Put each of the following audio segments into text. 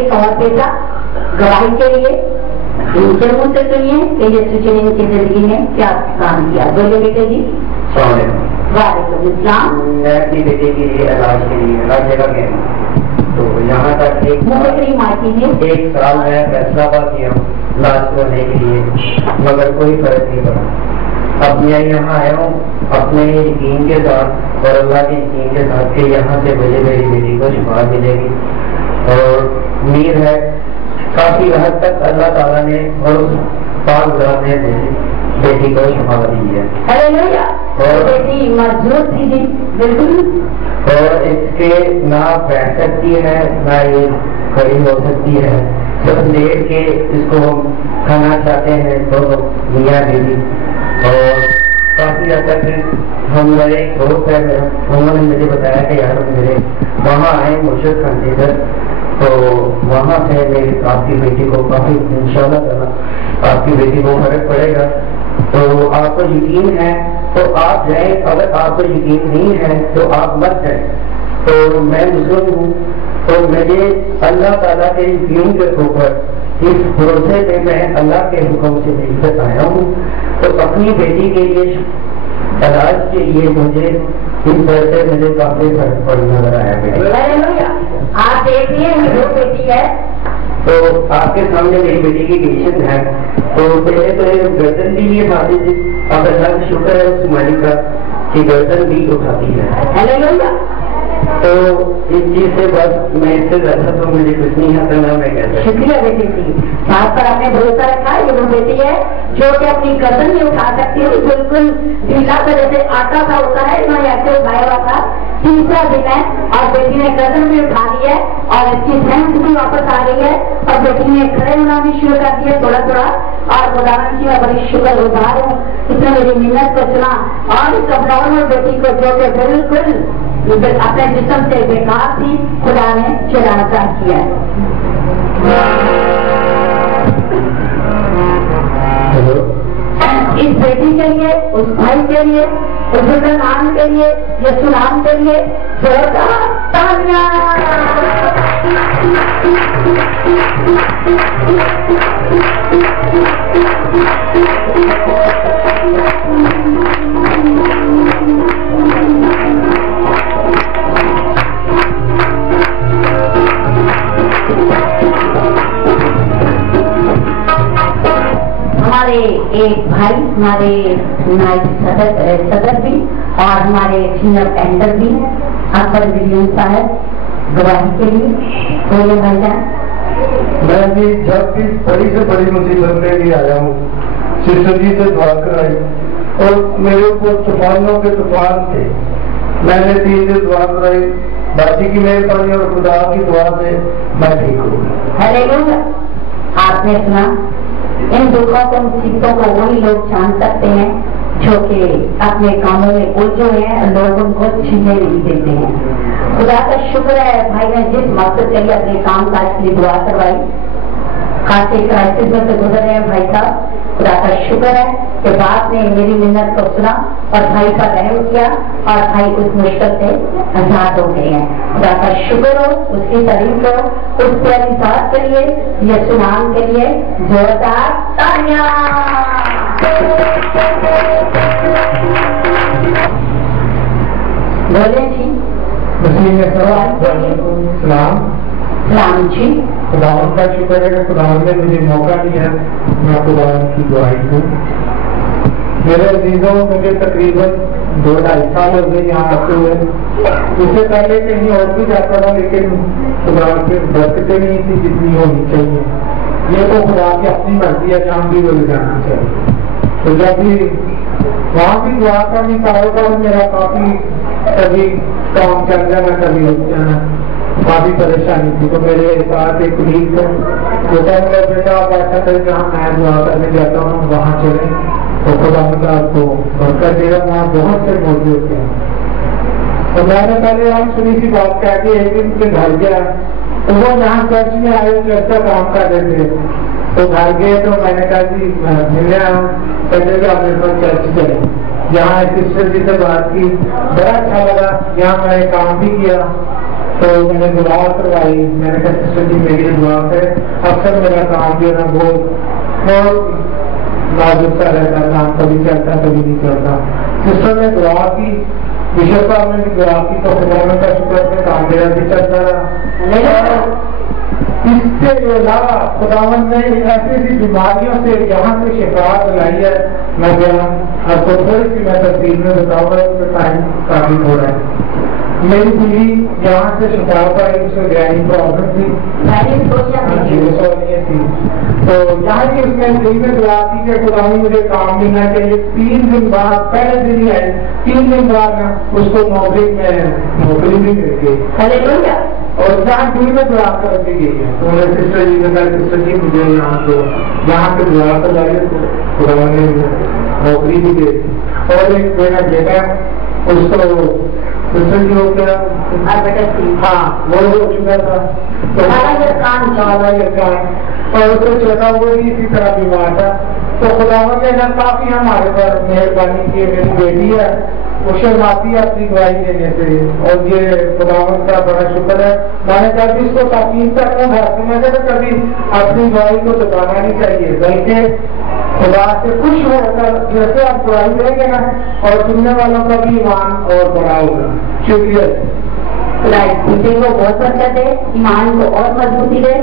ایک اور بیٹا گواہی کے لیے ان کے منہ سے سنیے کہ یسوع جی نے ان کی زندگی میں کیا کام کیا. بولے بیٹے جی. وعلیکم السلام. میں اپنی بیٹے کے لیے علاج کے لیے ہر جگہ گیا ہوں، تو یہاں تک ایک سال میں فیصلہ آباد کیا ہوں علاج کرنے کے لیے، مگر کوئی فرق نہیں پڑا. اب میں یہاں آیا ہوں اپنے یقین کے ساتھ اور اللہ کے یقین کے ساتھ کہ یہاں سے مجھے میری بیٹی کو شفا ملے گی، اور امید ہے کافی حد تک اللہ تعالیٰ نے اور پاک ذات نے بیٹی کو شفا دی ہے. اور اس کے نہ بیٹھ سکتی ہے نہ یہ کھڑی ہو سکتی ہے، جب لیٹ کے اس کو ہم کھانا چاہتے ہیں تو میاں بیٹی. اور کافی حد تک ہمارے ایک دوست ہے انہوں نے مجھے بتایا کہ یار میرے وہاں آئے مرشد خان جی سر، تو وہاں سے میری آپ کی بیٹی کو کافی انشاءاللہ تعالیٰ آپ کی بیٹی کو فرق پڑے گا. تو آپ کو یقین ہے تو آپ جائیں، اگر آپ کو یقین نہیں ہے تو آپ مت جائیں. تو میں مسلم ہوں تو مجھے اللہ تعالیٰ کے یقین کے اوپر اس بھروسے پہ میں اللہ کے حکم سے مل آیا ہوں. تو اپنی بیٹی کے لیے علاج کے لیے مجھے اس طرح سے مجھے کافی فرق پڑ نظر آیا. آپ دیکھیے جو بیٹی ہے تو آپ کے سامنے میری بیٹی کی کنڈیشن ہے. تو پہلے تو گردن بھی یہ باتیں تھی، اب اللہ کا شکر ہے اس مالک کا کہ گردن بھی اٹھاتی ہے. تو اس چیز سے بس میں اس سے زیادہ تو مجھے کچھ نہیں آتا نا میں کہتا. شکریہ بیٹی جی، بات پر آپ نے بھروسہ رکھا. یہ وہ بیٹی ہے جو کہ اپنی گردن نہیں اٹھا سکتی ہے، بالکل ڈھیلا سا جیسے آٹا سا ہوتا ہے، انہوں نے ایسے اٹھایا ہوا تھا. تیسرا دن ہے اور بیٹی نے گردن بھی اٹھا لی ہے اور اس کی سینس بھی واپس آ گئی ہے اور بیٹی نے کھڑے ہونا بھی شروع کر دیا تھوڑا تھوڑا. اور خداوند کی میں بڑی شکر گزار ہوں، اس نے میری محنت کو سنا اور اس ابنارمل بیٹی کو جو کہ بالکل اپنے جسم سے بیکار تھی خدا نے چلانا کیا ہے. اس بیٹی کے لیے، اس بھائی کے لیے، اس نام کے لیے، یسوع نام کے لیے ہمارے ایک بھائی، ہمارے صدر بھی اور ہمارے سینئر کینڈر بھی ہیں، اکبر ولیم صاحب گواہی کے لیے. بولے بھائی جان. میں بھی جب بھی بڑی سے بڑی مصیبت میں بھی آیا ہوں، سسٹر جی سے دعا کرائی اور میرے اوپر طوفانوں کے طوفان تھے. میں نے 3 دن دعا کرائی، باقی کی مہربانی اور خدا کی دعا سے میں ٹھیک ہوں. ہلیلویا. آپ نے سنا ان دکھوں کو، مصیبتوں کو وہی لوگ جان سکتے ہیں جو کہ اپنے کاموں میں الجھے ہوئے ہیں، لوگ ان کو چھیننے نہیں دیتے ہیں. خدا کا شکر ہے بھائی نے جس مقصد کے لیے اپنے کام کاج کے لیے دعا کروائی. خاصی کرائسس میں سے گزر رہے ہیں بھائی صاحب. خدا کا شکر ہے کہ باپ نے میری محنت کو سنا اور بھائی کا رحم کیا اور بھائی اس مشکل سے آزاد ہو گئے ہیں. خدا کا شکر ہو، اس کی تعریف کرو، اس پیاری ذات کے لیے، یسوع نام کے لیے زوردار تالیاں. بولے جی. سلام. سلام جی. خدا کا شکر ہے کہ خدا نے مجھے موقع دیا میں خدا کی دعائی ہوں. میرے عزیزوں، مجھے تقریباً 2-2.5 سال ہو گئے یہاں آتے ہوئے. اس سے پہلے کہیں اور بھی جاتا تھا لیکن خدا کی برکتیں نہیں تھی جتنی ہونی چاہیے. یہ تو خدا کی اپنی مرضی ہے، جہاں بھی وہ لے جانا چاہیے. تو جب بھی وہاں بھی دعا کرنی کاروبار میرا کافی کبھی کام چل جانا کبھی ہو جانا، کافی پریشانی تھی. تو میرے ساتھ ایک کلیگ تھا، وہ کہا بیٹا آپ ایسا کریں جہاں میں دعا کرنے جاتا ہوں وہاں چلیں تو خدا آپ کو برکت دے گا. وہاں بہت سے موجود ہوتے ہیں. تو میں نے پہلے آپ سنی سی بات کہہ کے ایک دن کے گھر گیا تو وہ جہاں چرچ میں آئے چرچ کا کام کر رہے تھے. تو گھر گئے تو میں نے کہا جی ملنے آیا ہوں، کہتے کہ آپ میرے پاس چرچ چلے. یہاں ایک سسٹر جی سے بات کی، بڑا اچھا لگا. یہاں میں نے کام بھی کیا تو میں نے دعا کروائی. میں نے کہا سسٹر جی میری دعا ہے. اکثر میرا کام جو ہے نا بہت نازک سا رہتا ہے, کام کبھی چلتا کبھی نہیں چلتا. سسٹر نے دعا کی, بشپ صاحب نے بھی دعا کی, تو خدا کا شکر ہے کام میرا بھی چلتا رہا. اس سے علاوہ خداوند نے ایسی ایسی بیماریوں سے یہاں سے شفا دلائی ہے. میں آپ کو تھوڑی سی میں تفصیل میں بتاؤں گا کہ ٹائم کافی ہو رہا ہے. میری بیوی یہاں سے شفا پائی, اس کو گہری پرابلم تھی, تو یہاں کی اس نے دل میں دعا کی کہ خداوند مجھے کام ملنا چاہیے. 3 دن بعد, پہلے دن ہی آئے, 3 دن بعد اس کو نوکری بھی مل گئی. اور جہاں دل میں دعا کر دی گئی ہے, تو میں سسٹر جی نے کہا سسٹر جی مجھے یہاں پہ دعا کروائی ہے, تو خداوند نے نوکری بھی دے دی. اور ایک میرا بیٹا اس کو سسٹر جی ہو گیا, ہاں وہ ہو چکا تھا, تو اور اس کو چھوٹا وہ بھی اسی طرح بیمار تھا. تو خداوند نے کافی ہمارے پر مہربانی کی. میری بیٹی ہے, وہ شرماتی ہے اپنی گواہی دینے سے, اور یہ خداوند کا بڑا شکر ہے. میں نے کہا کہ اس کو تاکید تک میں نے کبھی اپنی گواہی کو دبانا نہیں چاہیے, بلکہ خدا سے خوش ہو کر جیسے آپ گواہی دیں گے نا, اور سننے والوں کا بھی ایمان اور بڑا ہوگا. شکریہ. بیٹے کو بہت برکت دے, ایمان کو اور مضبوطی دے.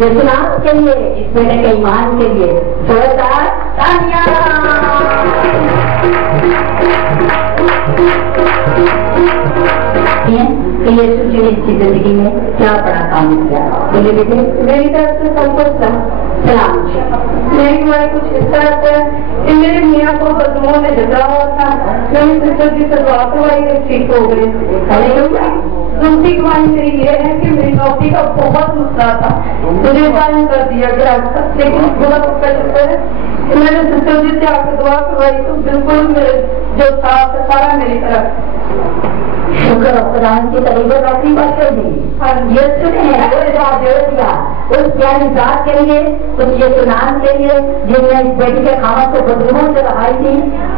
اسلام کے لیے, اس بیٹے کے ایمان کے لیے زوردار تالیاں. یسوع نے اس کی زندگی میں کیا بڑا کام کیا. بولے بیٹے. میری طرف سے سب کو سلام. میری تمہارے کچھ اس طرح سے کہ میرے میاں کو بدلوں میں جھگڑا ہوا تھا, میں نے سسٹر جی سے دعا کروائی, ٹھیک ہو گئے. دوسری کمائی میری یہ ہے کہ میری نوکری کا بہت مسئلہ تھا, مجھے بیان کر دیا گیا, لیکن بہت شکر ہے کہ میں نے سسٹر جی سے آ کر دعا کروائی, تو بالکل میرے جو ساتھ ہے سارا میری طرف. شکر خداوند کی طریقے نوکری بات کر دی. یسوع نے جواب دے دیا اس پیاری ذات کے لیے, اس یسوع نام کے لیے جن نے اس بیٹی کے خامد کو بدلوں سے رہائی تھی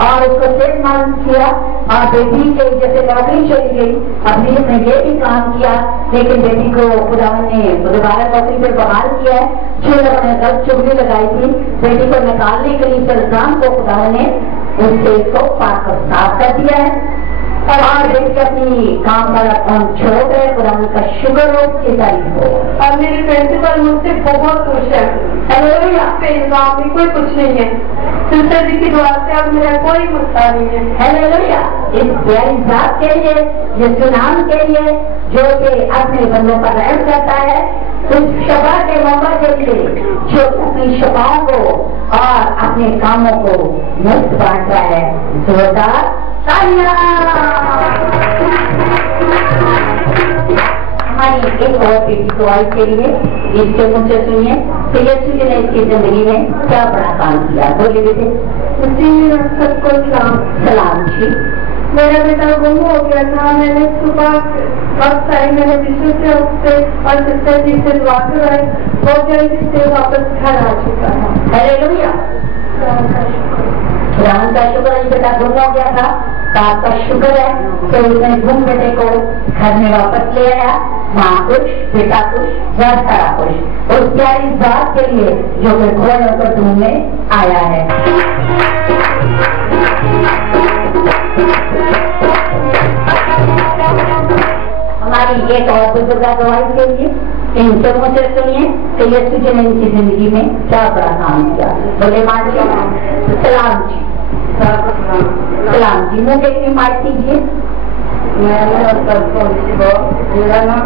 اور اس کو صحت مند کیا, اور بیٹی کے جیسے نوکری چلی گئی. ابھی اس نے یہ بھی کام کیا, لیکن بیٹی کو خداوند نے دوبارہ نوکری پہ بحال کیا ہے. جو لوگوں نے غلط چگلی لگائی تھی بیٹی کو نکالنے کے لیے سلطان کو خداوند نے اس سے اس کو پاک اور صاف کر دیا ہے, اور بیٹی کے اپنی کام پر کام چھوڑ گئے. خداوند کا شکر ہو, اس کی تعریف ہو. اور میری پرنسپل مجھ سے بہت خوش ہے. آپ پہ الزام بھی کوئی کچھ نہیں ہے. سسٹر جی کی دعا سے اب میرا کوئی مسئلہ نہیں ہے. ہیلیلویا. اس پیاری ذات کے لیے, یسوع نام کے لیے جو کہ اپنے بندوں پر رحم کرتا ہے, اس شفا کے موقع کے لیے جو اپنی شفاؤں کو اور اپنے کاموں کو مفت بانٹتا ہے. زوردار تالیاں. ہماری ایک اور بیٹی دعائی کے لیے اس کے منہ سے سنیے کہ یسوع نے اس کی زندگی میں کیا بڑا کام کیا. بولیے بیٹے. سب کو سلام جی. میرا بیٹا گم ہو گیا تھا. میں نے صبح وقت آئی, میں نے بشپ سے اٹھتے اور سسٹر جی سے دعا کرائی, بہت جلدی سے واپس گھر آ چکا تھا. ہیلیلویا. خداوند کا شکر ہے, بیٹا گم ہو گیا تھا. آپ کا شکر ہے کہ اس نے گم بیٹے کو گھر میں واپس لے آیا. ماں خوش, بیٹا خوش, گھر سارا خوش, اس پیاری ذات کے لیے جو کہ کھونے پر ڈھونڈنے آیا ہے. ہماری ایک اور بزرگا گواہی کے لیے ان سے مجھے سنیے کہ یسوع نے ان کی زندگی میں کیا بڑا کام کیا. بولے ماں جی. سلام جی. سلام جی. منہ دیکھنے مائک کیجیے. میرا نام